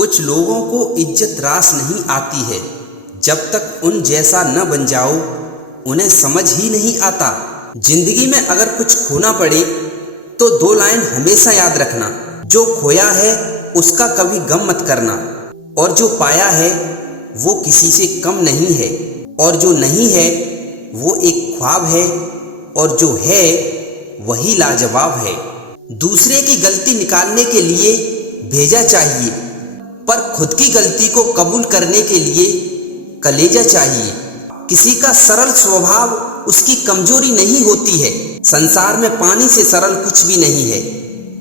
कुछ लोगों को इज्जत रास नहीं आती है, जब तक उन जैसा न बन जाओ उन्हें समझ ही नहीं आता। जिंदगी में अगर कुछ खोना पड़े तो 2 लाइन हमेशा याद रखना, जो खोया है उसका कभी गम मत करना, और जो पाया है वो किसी से कम नहीं है, और जो नहीं है वो एक ख्वाब है, और जो है वही लाजवाब है। दूसरे की गलती निकालने के लिए भेजा चाहिए, पर खुद की गलती को कबूल करने के लिए कलेजा चाहिए। किसी का सरल स्वभाव उसकी कमजोरी नहीं होती है। संसार में पानी से सरल कुछ भी नहीं है,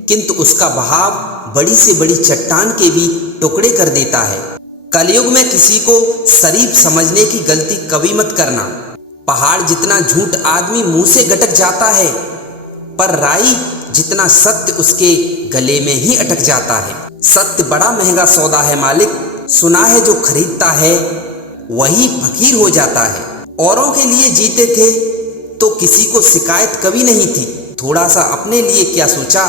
किंतु उसका बहाव बड़ी से बड़ी चट्टान के भी टुकड़े कर देता है। कलयुग में किसी को शरीफ समझने की गलती कभी मत करना। पहाड़ जितना झूठ आदमी मुंह से गटक जाता है, पर राई जितना सत्य उसके गले में ही अटक जाता है। सत्य बड़ा महंगा सौदा है मालिक, सुना है जो खरीदता है वही फकीर हो जाता है। औरों के लिए जीते थे तो किसी को शिकायत कभी नहीं थी, थोड़ा सा अपने लिए क्या सोचा,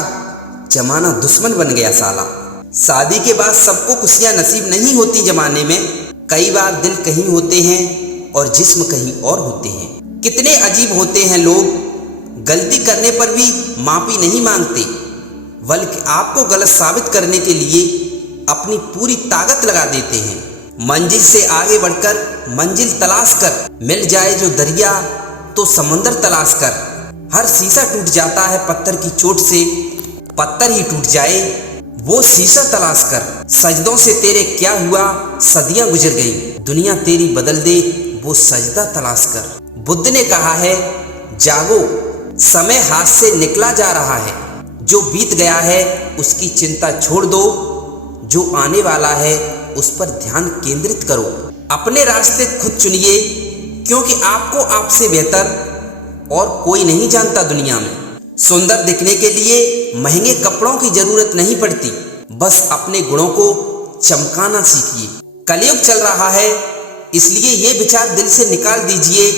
जमाना दुश्मन बन गया साला। शादी के बाद सबको खुशियां नसीब नहीं होती जमाने में, कई बार दिल कहीं होते हैं और जिस्म कहीं और होते हैं। कितने अजीब होते हैं लोग, गलती करने पर भी माफी नहीं मांगते, बल्कि आपको गलत साबित करने के लिए अपनी पूरी ताकत लगा देते हैं। मंजिल से आगे बढ़कर मंजिल तलाश कर, मिल जाए जो दरिया तो समंदर तलाश कर। हर शीशा टूट जाता है पत्थर की चोट से, पत्थर ही टूट जाए वो शीशा तलाश कर। सजदों से तेरे क्या हुआ, सदियां गुजर गई, दुनिया तेरी बदल दे वो सजदा तलाश कर। बुद्ध ने कहा है जागो, समय हाथ से निकला जा रहा है, जो बीत गया है उसकी चिंता छोड़ दो, जो आने वाला है उस पर ध्यान केंद्रित करो। अपने रास्ते खुद चुनिए, क्योंकि आपको आपसे बेहतर और कोई नहीं जानता दुनिया में। सुंदर दिखने के लिए महंगे कपड़ों की जरूरत नहीं पड़ती, बस अपने गुणों को चमकाना सीखिए। कलयुग चल रहा है, इसलिए ये विचार दिल से निकाल दीजिए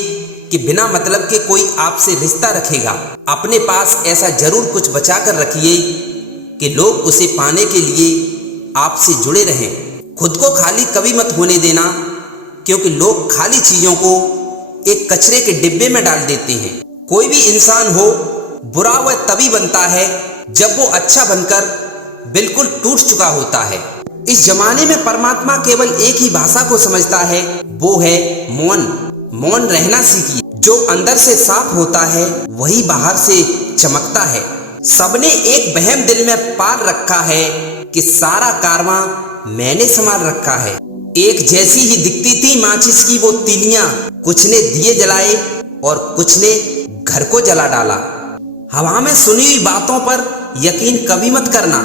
कि बिना मतलब के कोई आपसे रिश्ता रखेगा। अपने पास ऐसा जरूर कुछ बचा कर रखिए कि लोग उसे पाने के लिए आपसे जुड़े रहें। खुद को खाली कभी मत होने देना, क्योंकि लोग खाली चीजों को एक कचरे के डिब्बे में डाल देते हैं। कोई भी इंसान हो, बुरा वह तभी बनता है जब वो अच्छा बनकर बिल्कुल टूट चुका होता है। इस जमाने में परमात्मा केवल एक ही भाषा को समझता है, वो है मौन। मौन रहना सीखिए। जो अंदर से साफ होता है वही बाहर से चमकता है। सबने एक वहम दिल में पाल रखा है कि सारा कारवां मैंने संभाल रखा है। एक जैसी ही दिखती थी माचिस की वो तीलियां, कुछ ने दिए जलाए और कुछ ने घर को जला डाला। हवा में सुनी हुई बातों पर यकीन कभी मत करना।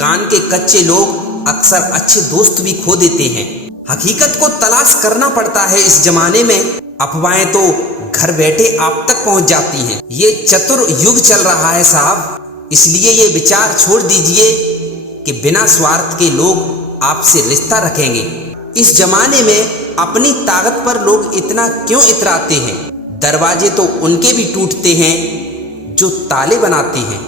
कान के कच्चे लोग अक्सर अच्छे दोस्त भी खो देते हैं। हकीकत को तलाश करना पड़ता है इस जमाने में, अफवाहें तो घर बैठे आप तक पहुंच जाती हैं। ये चतुर युग चल रहा है साहब, इसलिए ये विचार छोड़ दीजिए कि बिना स्वार्थ के लोग आपसे रिश्ता रखेंगे। इस जमाने में अपनी ताकत पर लोग इतना क्यों इतराते हैं? दरवाजे तो उनके भी टूटते हैं जो ताले बनाते हैं।